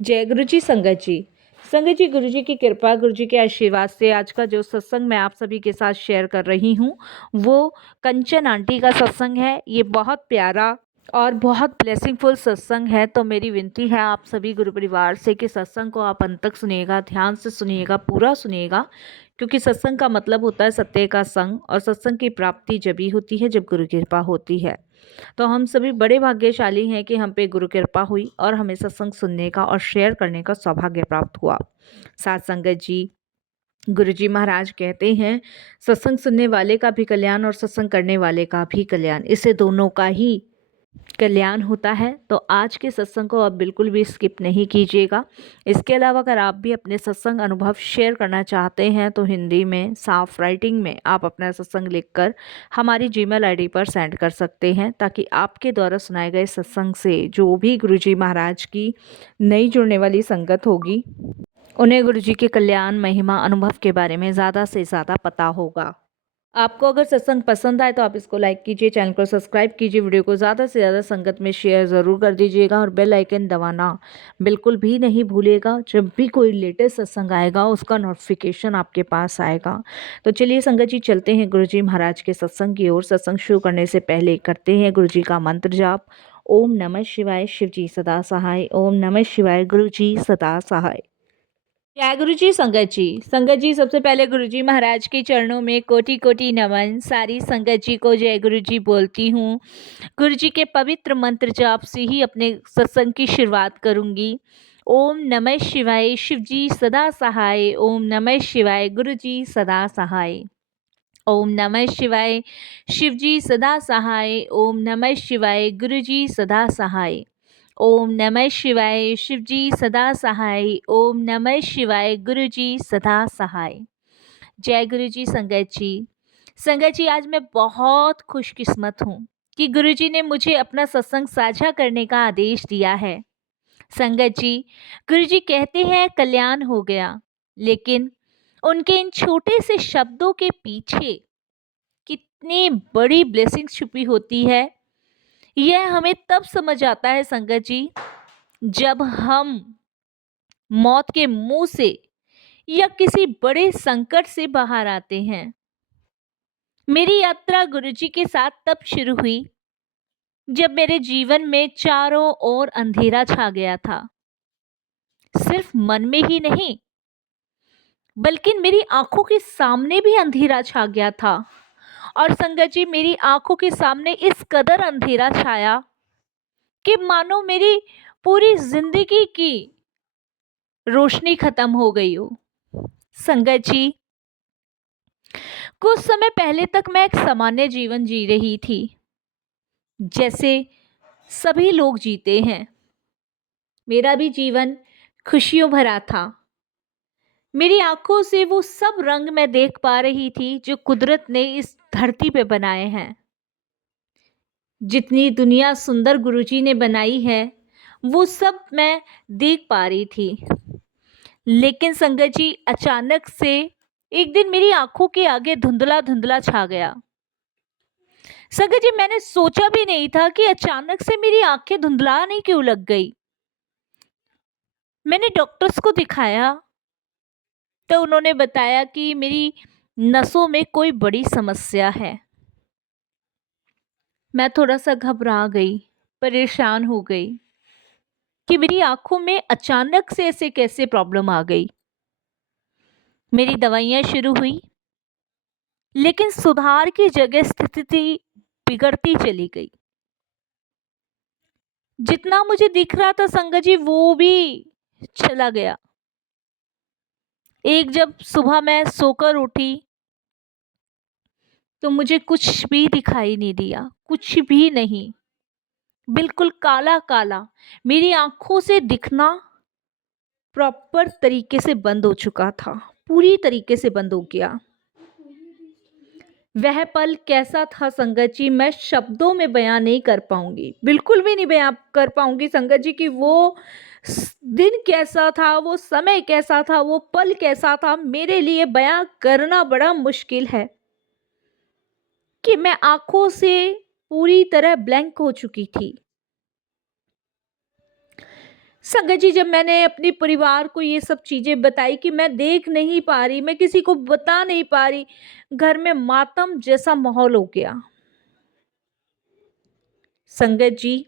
जय गुरु जी संगत जी। संगत जी, गुरु जी की कृपा, गुरु जी के आशीर्वाद से आज का जो सत्संग मैं आप सभी के साथ शेयर कर रही हूँ वो कंचन आंटी का सत्संग है। ये बहुत प्यारा और बहुत ब्लेसिंगफुल सत्संग है। तो मेरी विनती है आप सभी गुरु परिवार से कि सत्संग को आप अंत तक सुनिएगा, ध्यान से सुनिएगा, पूरा सुनिएगा, क्योंकि सत्संग का मतलब होता है सत्य का संग, और सत्संग की प्राप्ति जब ही होती है जब गुरु कृपा होती है। तो हम सभी बड़े भाग्यशाली हैं कि हम पे गुरु कृपा हुई और हमें सत्संग सुनने का और शेयर करने का सौभाग्य प्राप्त हुआ। साथ संगत जी, गुरु जी महाराज कहते हैं सत्संग सुनने वाले का भी कल्याण और सत्संग करने वाले का भी कल्याण, इससे दोनों का ही कल्याण होता है। तो आज के सत्संग को आप बिल्कुल भी स्किप नहीं कीजिएगा। इसके अलावा अगर आप भी अपने सत्संग अनुभव शेयर करना चाहते हैं तो हिंदी में साफ राइटिंग में आप अपना सत्संग लिखकर हमारी जीमेल आईडी पर सेंड कर सकते हैं, ताकि आपके द्वारा सुनाए गए सत्संग से जो भी गुरुजी महाराज की नई जुड़ने वाली संगत होगी उन्हें गुरुजी के कल्याण, महिमा, अनुभव के बारे में ज़्यादा से ज़्यादा पता होगा। आपको अगर सत्संग पसंद आए तो आप इसको लाइक कीजिए, चैनल को सब्सक्राइब कीजिए, वीडियो को ज़्यादा से ज़्यादा संगत में शेयर ज़रूर कर दीजिएगा और बेल आइकन दबाना बिल्कुल भी नहीं भूलिएगा। जब भी कोई लेटेस्ट सत्संग आएगा उसका नोटिफिकेशन आपके पास आएगा। तो चलिए संगत जी, चलते हैं गुरुजी महाराज के सत्संग की ओर। सत्संग शुरू करने से पहले करते हैं गुरुजी का मंत्र जाप। ओम नमः शिवाय, शिव जी सदा सहाय। ओम नमः शिवाय, गुरु जी सदा सहाय। जय गुरु जी संगत जी। संगत जी, सबसे पहले गुरु जी महाराज के चरणों में कोटि कोटि नमन। सारी संगत जी को जय गुरु जी बोलती हूँ। गुरु जी के पवित्र मंत्र जाप से ही अपने सत्संग की शुरुआत करूंगी। ओम नमः शिवाय, शिव जी सदा सहाय। ओम नमः शिवाय, गुरु जी सदा सहाय। ओम नमः शिवाय, शिव जी सदा सहाय। ओम नमः शिवाय, गुरु जी सदा सहाय। ओम नमः शिवाय, शिव जी सदा सहाय। ओम नमः शिवाय, गुरु जी सदा सहाय। जय गुरु जी संगत जी। संगत जी, आज मैं बहुत खुशकिस्मत हूँ कि गुरु जी ने मुझे अपना सत्संग साझा करने का आदेश दिया है। संगत जी, गुरु जी कहते हैं कल्याण हो गया, लेकिन उनके इन छोटे से शब्दों के पीछे कितनी बड़ी ब्लेसिंग छुपी होती है, यह हमें तब समझ आता है संगत जी, जब हम मौत के मुंह से या किसी बड़े संकट से बाहर आते हैं। मेरी यात्रा गुरुजी के साथ तब शुरू हुई जब मेरे जीवन में चारों ओर अंधेरा छा गया था। सिर्फ मन में ही नहीं, बल्कि मेरी आंखों के सामने भी अंधेरा छा गया था। और संगत जी, मेरी आंखों के सामने इस कदर अंधेरा छाया कि मानो मेरी पूरी जिंदगी की रोशनी खत्म हो गई हो। संगत जी, कुछ समय पहले तक मैं एक सामान्य जीवन जी रही थी, जैसे सभी लोग जीते हैं। मेरा भी जीवन खुशियों भरा था। मेरी आंखों से वो सब रंग मैं देख पा रही थी जो कुदरत ने इस धरती पे बनाए हैं। जितनी दुनिया सुंदर गुरुजी ने बनाई है वो सब मैं देख पा रही थी। लेकिन संगत जी, अचानक से एक दिन मेरी आंखों के आगे धुंधला धुंधला छा गया। संगत जी, मैंने सोचा भी नहीं था कि अचानक से मेरी आंखें धुंधलाने क्यों लग गई। मैंने डॉक्टर्स को दिखाया तो उन्होंने बताया कि मेरी नसों में कोई बड़ी समस्या है। मैं थोड़ा सा घबरा गई, परेशान हो गई कि मेरी आंखों में अचानक से ऐसे कैसे प्रॉब्लम आ गई। मेरी दवाइयाँ शुरू हुई, लेकिन सुधार की जगह स्थिति बिगड़ती चली गई। जितना मुझे दिख रहा था संगत जी, वो भी चला गया। एक जब सुबह मैं सोकर उठी तो मुझे कुछ भी दिखाई नहीं दिया, कुछ भी नहीं, बिल्कुल काला काला। मेरी आंखों से दिखना प्रॉपर तरीके से बंद हो चुका था, पूरी तरीके से बंद हो गया। वह पल कैसा था संगत जी, मैं शब्दों में बयां नहीं कर पाऊंगी, बिल्कुल भी नहीं बयां कर पाऊंगी संगत जी कि वो दिन कैसा था, वो समय कैसा था, वो पल कैसा था। मेरे लिए बयां करना बड़ा मुश्किल है कि मैं आंखों से पूरी तरह ब्लैंक हो चुकी थी। संगत जी, जब मैंने अपने परिवार को ये सब चीज़ें बताई कि मैं देख नहीं पा रही, मैं किसी को बता नहीं पा रही, घर में मातम जैसा माहौल हो गया। संगत जी,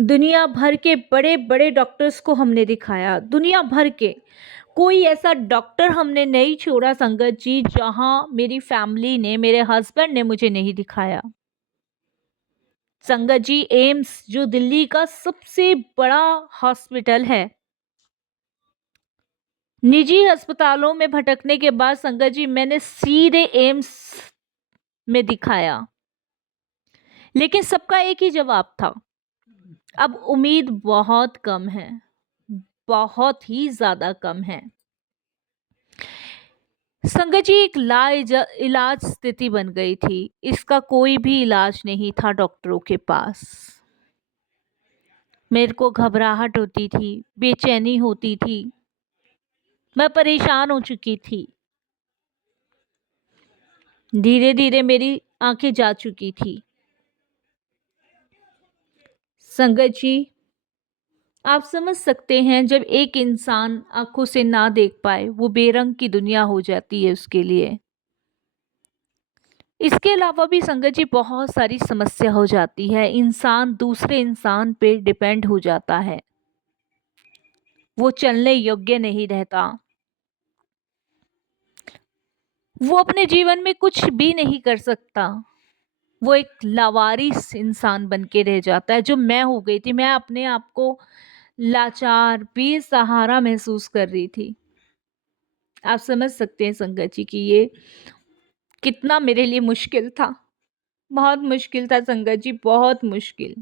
दुनिया भर के बड़े-बड़े डॉक्टर्स को हमने दिखाया, दुनिया भर के। कोई ऐसा डॉक्टर हमने नहीं छोड़ा संगत जी, जहाँ मेरी फैमिली ने, मेरे हस्बैंड ने मुझे नहीं दिखाया। संगत जी, एम्स जो दिल्ली का सबसे बड़ा हॉस्पिटल है, निजी अस्पतालों में भटकने के बाद संगत जी मैंने सीधे एम्स में दिखाया, लेकिन सबका एक ही जवाब था, अब उम्मीद बहुत कम है, बहुत ही ज़्यादा कम है। संगत जी, एक इलाज स्थिति बन गई थी, इसका कोई भी इलाज नहीं था डॉक्टरों के पास। मेरे को घबराहट होती थी, बेचैनी होती थी, मैं परेशान हो चुकी थी। धीरे धीरे मेरी आंखें जा चुकी थी। संगत जी, आप समझ सकते हैं, जब एक इंसान आंखों से ना देख पाए, वो बेरंग की दुनिया हो जाती है उसके लिए। इसके अलावा भी संगत जी बहुत सारी समस्या हो जाती है, इंसान दूसरे इंसान पे डिपेंड हो जाता है, वो चलने योग्य नहीं रहता, वो अपने जीवन में कुछ भी नहीं कर सकता, वो एक लावारिस इंसान बन के रह जाता है, जो मैं हो गई थी। मैं अपने आप को लाचार, बेसहारा महसूस कर रही थी। आप समझ सकते हैं संगत जी कि ये कितना मेरे लिए मुश्किल था, बहुत मुश्किल था संगत जी, बहुत मुश्किल,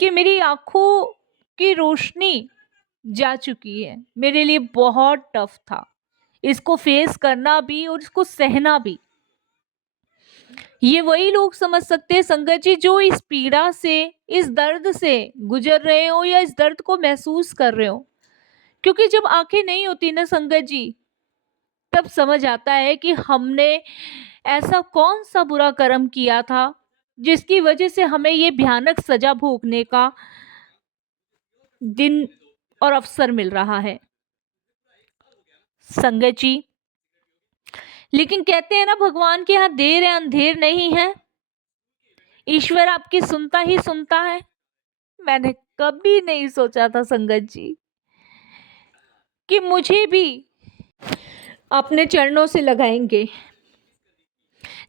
कि मेरी आंखों की रोशनी जा चुकी है, मेरे लिए बहुत टफ था इसको फेस करना भी और इसको सहना भी। ये वही लोग समझ सकते हैं संगत जी, जो इस पीड़ा से, इस दर्द से गुजर रहे हो या इस दर्द को महसूस कर रहे हो। क्योंकि जब आंखें नहीं होती ना संगत जी, तब समझ आता है कि हमने ऐसा कौन सा बुरा कर्म किया था, जिसकी वजह से हमें ये भयानक सजा भोगने का दिन और अवसर मिल रहा है संगत जी। लेकिन कहते हैं ना, भगवान के यहाँ देर है अंधेर नहीं है, ईश्वर आपकी सुनता ही सुनता है। मैंने कभी नहीं सोचा था संगत जी कि मुझे भी अपने चरणों से लगाएंगे।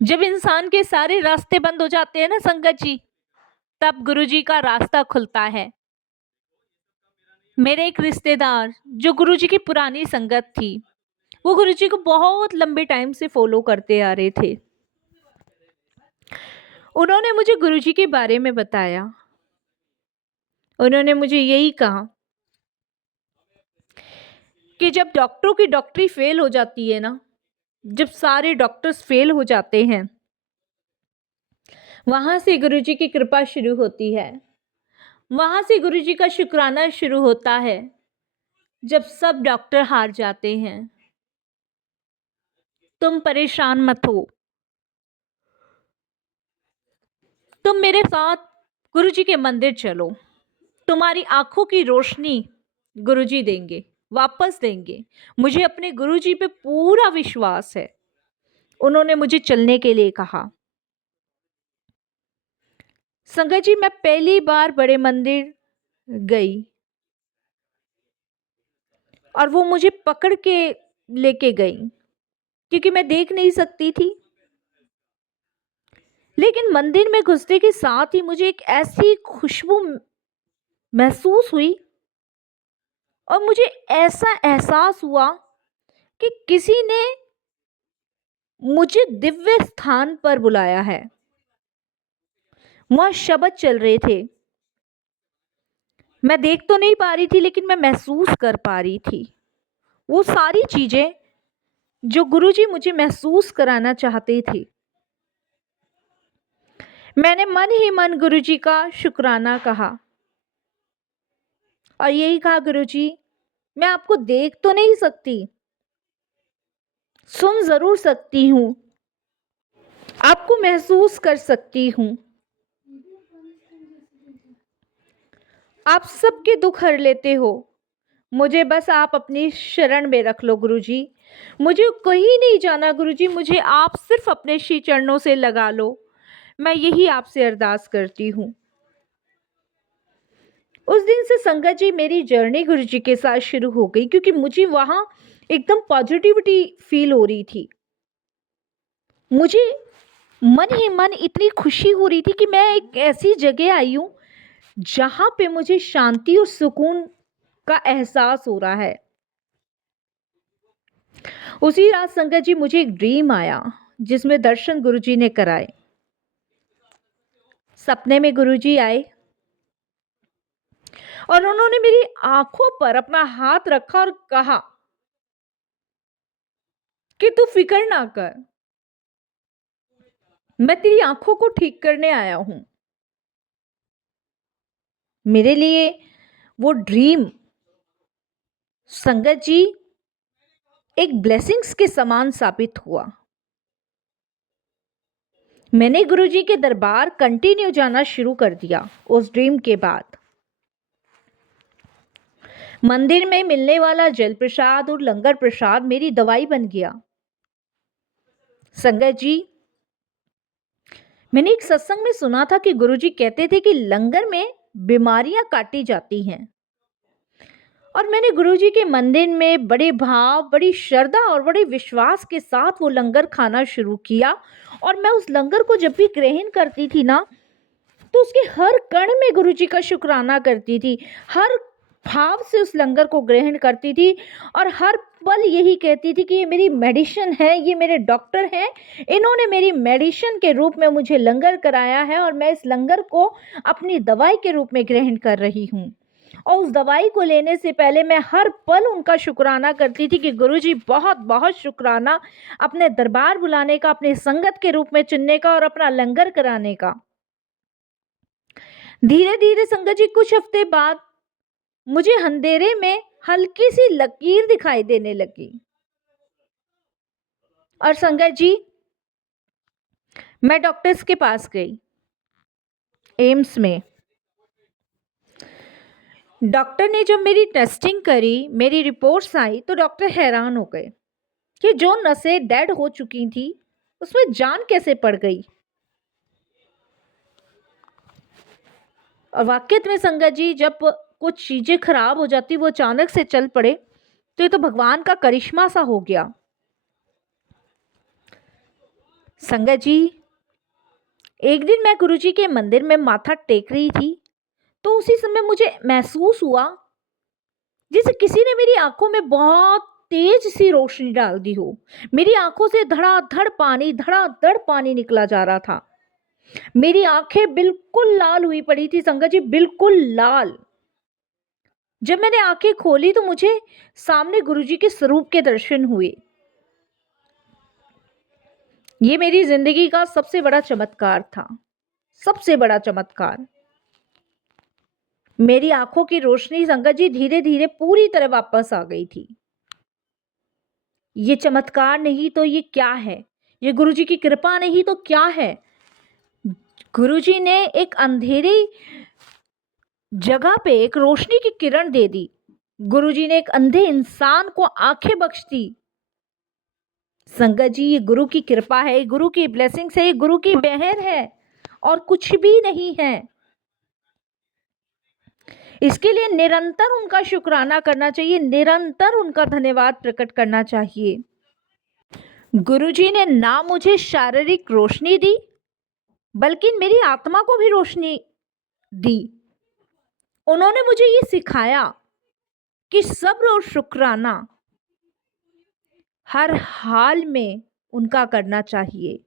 जब इंसान के सारे रास्ते बंद हो जाते हैं ना संगत जी, तब गुरुजी का रास्ता खुलता है। मेरे एक रिश्तेदार, जो गुरुजी की पुरानी संगत थी, वो गुरुजी को बहुत लंबे टाइम से फॉलो करते आ रहे थे। उन्होंने मुझे गुरुजी के बारे में बताया। उन्होंने मुझे यही कहा कि जब डॉक्टरों की डॉक्टरी फेल हो जाती है ना, जब सारे डॉक्टर्स फेल हो जाते हैं, वहां से गुरुजी की कृपा शुरू होती है, वहां से गुरुजी का शुक्राना शुरू होता है। जब सब डॉक्टर हार जाते हैं, तुम परेशान मत हो, तुम मेरे साथ गुरुजी के मंदिर चलो, तुम्हारी आंखों की रोशनी गुरुजी देंगे, वापस देंगे। मुझे अपने गुरुजी पे पूरा विश्वास है। उन्होंने मुझे चलने के लिए कहा। संगत जी, मैं पहली बार बड़े मंदिर गई और वो मुझे पकड़ के लेके गई, क्योंकि मैं देख नहीं सकती थी। लेकिन मंदिर में घुसने के साथ ही मुझे एक ऐसी खुशबू महसूस हुई और मुझे ऐसा एहसास हुआ कि किसी ने मुझे दिव्य स्थान पर बुलाया है। वहां शब्द चल रहे थे, मैं देख तो नहीं पा रही थी, लेकिन मैं महसूस कर पा रही थी वो सारी चीजें जो गुरुजी मुझे महसूस कराना चाहते थे। मैंने मन ही मन गुरुजी का शुक्राना कहा और यही कहा, गुरुजी, मैं आपको देख तो नहीं सकती, सुन जरूर सकती हूं, आपको महसूस कर सकती हूं। आप सबके दुख हर लेते हो। मुझे बस आप अपनी शरण में रख लो गुरुजी। मुझे कहीं नहीं जाना गुरुजी, मुझे आप सिर्फ अपने श्री चरणों से लगा लो। मैं यही आपसे अरदास करती हूँ। उस दिन से संगत जी मेरी जर्नी गुरुजी के साथ शुरू हो गई, क्योंकि मुझे वहाँ एकदम पॉजिटिविटी फील हो रही थी। मुझे मन ही मन इतनी खुशी हो रही थी कि मैं एक ऐसी जगह आई हूँ जहाँ पे मुझे शांति और सुकून का एहसास हो रहा है। उसी रात संगत जी मुझे एक ड्रीम आया जिसमें दर्शन गुरुजी ने कराए। सपने में गुरुजी आए और उन्होंने मेरी आंखों पर अपना हाथ रखा और कहा कि तू फिक्र ना कर, मैं तेरी आंखों को ठीक करने आया हूं। मेरे लिए वो ड्रीम संगत जी एक ब्लेसिंग्स के समान साबित हुआ। मैंने गुरुजी के दरबार कंटिन्यू जाना शुरू कर दिया। उस ड्रीम के बाद मंदिर में मिलने वाला जल प्रसाद और लंगर प्रसाद मेरी दवाई बन गया। संगत जी, मैंने एक सत्संग में सुना था कि गुरुजी कहते थे कि लंगर में बीमारियां काटी जाती हैं। और मैंने गुरुजी के मंदिर में बड़े भाव, बड़ी श्रद्धा और बड़े विश्वास के साथ वो लंगर खाना शुरू किया। और मैं उस लंगर को जब भी ग्रहण करती थी ना, तो उसके हर कण में गुरुजी का शुक्राना करती थी, हर भाव से उस लंगर को ग्रहण करती थी और हर पल यही कहती थी कि ये मेरी मेडिसिन है, ये मेरे डॉक्टर हैं, इन्होंने मेरी मेडिसिन के रूप में मुझे लंगर कराया है और मैं इस लंगर को अपनी दवाई के रूप में ग्रहण कर रही हूँ। और उस दवाई को लेने से पहले मैं हर पल उनका शुक्राना करती थी कि गुरुजी बहुत बहुत शुक्राना अपने दरबार बुलाने का, अपने संगत के रूप में चुनने का और अपना लंगर कराने का। धीरे धीरे संगत जी कुछ हफ्ते बाद मुझे अंधेरे में हल्की सी लकीर दिखाई देने लगी। और संगत जी, मैं डॉक्टर्स के पास गई, एम्स में। डॉक्टर ने जब मेरी टेस्टिंग करी, मेरी रिपोर्ट्स आई, तो डॉक्टर हैरान हो गए कि जो नसें डेड हो चुकी थी उसमें जान कैसे पड़ गई। और वाकई में संगत जी, जब कुछ चीजें खराब हो जाती, वो अचानक से चल पड़े, तो ये तो भगवान का करिश्मा सा हो गया। संगत जी, एक दिन मैं गुरुजी के मंदिर में माथा टेक रही थी, तो उसी समय मुझे महसूस हुआ जैसे किसी ने मेरी आंखों में बहुत तेज सी रोशनी डाल दी हो। मेरी आंखों से धड़ाधड़ पानी निकला जा रहा था। मेरी आंखें बिल्कुल लाल हुई पड़ी थी संगत जी, बिल्कुल लाल। जब मैंने आंखें खोली तो मुझे सामने गुरुजी के स्वरूप के दर्शन हुए। ये मेरी जिंदगी का सबसे बड़ा चमत्कार था, सबसे बड़ा चमत्कार। मेरी आंखों की रोशनी संगत जी धीरे धीरे पूरी तरह वापस आ गई थी। ये चमत्कार नहीं तो ये क्या है? ये गुरुजी की कृपा नहीं तो क्या है? गुरुजी ने एक अंधेरी जगह पे एक रोशनी की किरण दे दी। गुरुजी ने एक अंधे इंसान को आंखें बख्श दी। संगत जी, ये गुरु की कृपा है, ये गुरु की ब्लेसिंग्स है, ये गुरु की मेहर है और कुछ भी नहीं है। इसके लिए निरंतर उनका शुक्राना करना चाहिए, निरंतर उनका धन्यवाद प्रकट करना चाहिए। गुरुजी ने ना मुझे शारीरिक रोशनी दी, बल्कि मेरी आत्मा को भी रोशनी दी। उन्होंने मुझे ये सिखाया कि सब्र और शुक्राना हर हाल में उनका करना चाहिए,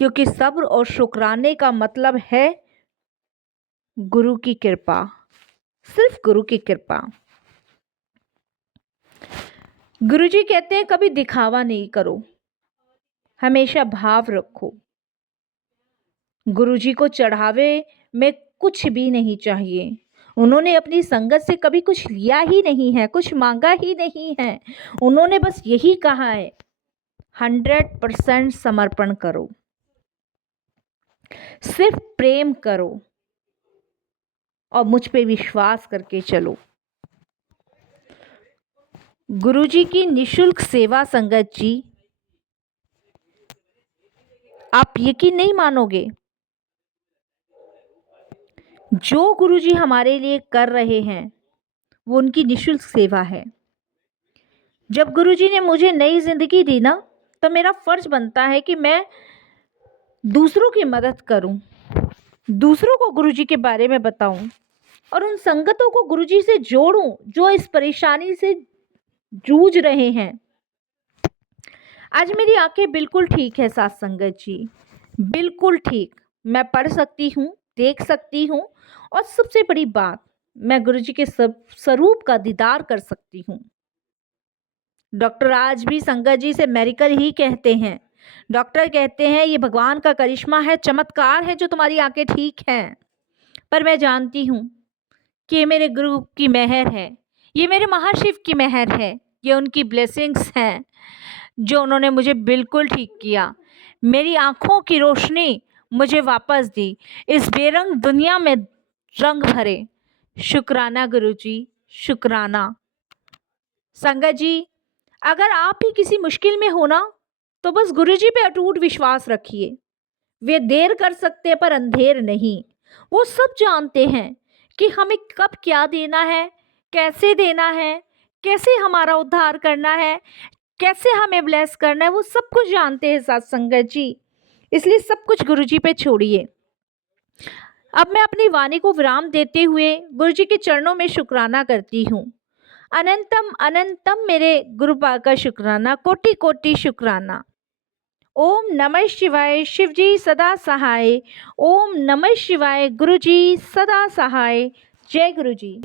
क्योंकि सब्र और शुक्राने का मतलब है गुरु की कृपा, सिर्फ गुरु की कृपा। गुरुजी कहते हैं कभी दिखावा नहीं करो, हमेशा भाव रखो। गुरुजी को चढ़ावे में कुछ भी नहीं चाहिए। उन्होंने अपनी संगत से कभी कुछ लिया ही नहीं है, कुछ मांगा ही नहीं है। उन्होंने बस यही कहा है, 100% समर्पण करो, सिर्फ प्रेम करो। और मुझ पे विश्वास करके चलो। गुरुजी की निशुल्क सेवा संगत जी, आप यकीन नहीं मानोगे, जो गुरुजी हमारे लिए कर रहे हैं वो उनकी निशुल्क सेवा है। जब गुरुजी ने मुझे नई जिंदगी दी ना, तो मेरा फर्ज बनता है कि मैं दूसरों की मदद करूं, दूसरों को गुरुजी के बारे में बताऊं और उन संगतों को गुरुजी से जोड़ूं जो इस परेशानी से जूझ रहे हैं। आज मेरी आंखें बिल्कुल ठीक है साथ संगत जी, बिल्कुल ठीक। मैं पढ़ सकती हूँ, देख सकती हूँ और सबसे बड़ी बात, मैं गुरुजी के स्वरूप का दीदार कर सकती हूँ। डॉक्टर आज भी संगत जी से मेडिकल ही कहते हैं। डॉक्टर कहते हैं ये भगवान का करिश्मा है, चमत्कार है जो तुम्हारी आंखें ठीक हैं। पर मैं जानती हूँ कि ये मेरे गुरु की मेहर है, ये मेरे महाशिव की मेहर है, ये उनकी ब्लेसिंग्स हैं जो उन्होंने मुझे बिल्कुल ठीक किया, मेरी आँखों की रोशनी मुझे वापस दी, इस बेरंग दुनिया में रंग भरे। शुक्राना गुरुजी, शुक्राना। संगत जी, अगर आप ही किसी मुश्किल में हो ना, तो बस गुरुजी पे अटूट विश्वास रखिए। वे देर कर सकते पर अंधेर नहीं। वो सब जानते हैं कि हमें कब क्या देना है, कैसे देना है, कैसे हमारा उद्धार करना है, कैसे हमें ब्लेस करना है, वो सब कुछ जानते हैं साथ संगत जी। इसलिए सब कुछ गुरुजी पे छोड़िए। अब मैं अपनी वाणी को विराम देते हुए गुरुजी के चरणों में शुक्राना करती हूँ। अनंतम अनंतम मेरे गुरुपा का शुक्राना, कोटि कोटि शुक्राना। ओम नमः शिवाय, शिवजी सदा सहाय। ओम नमः शिवाय, गुरुजी सदा सहाय। जय गुरुजी।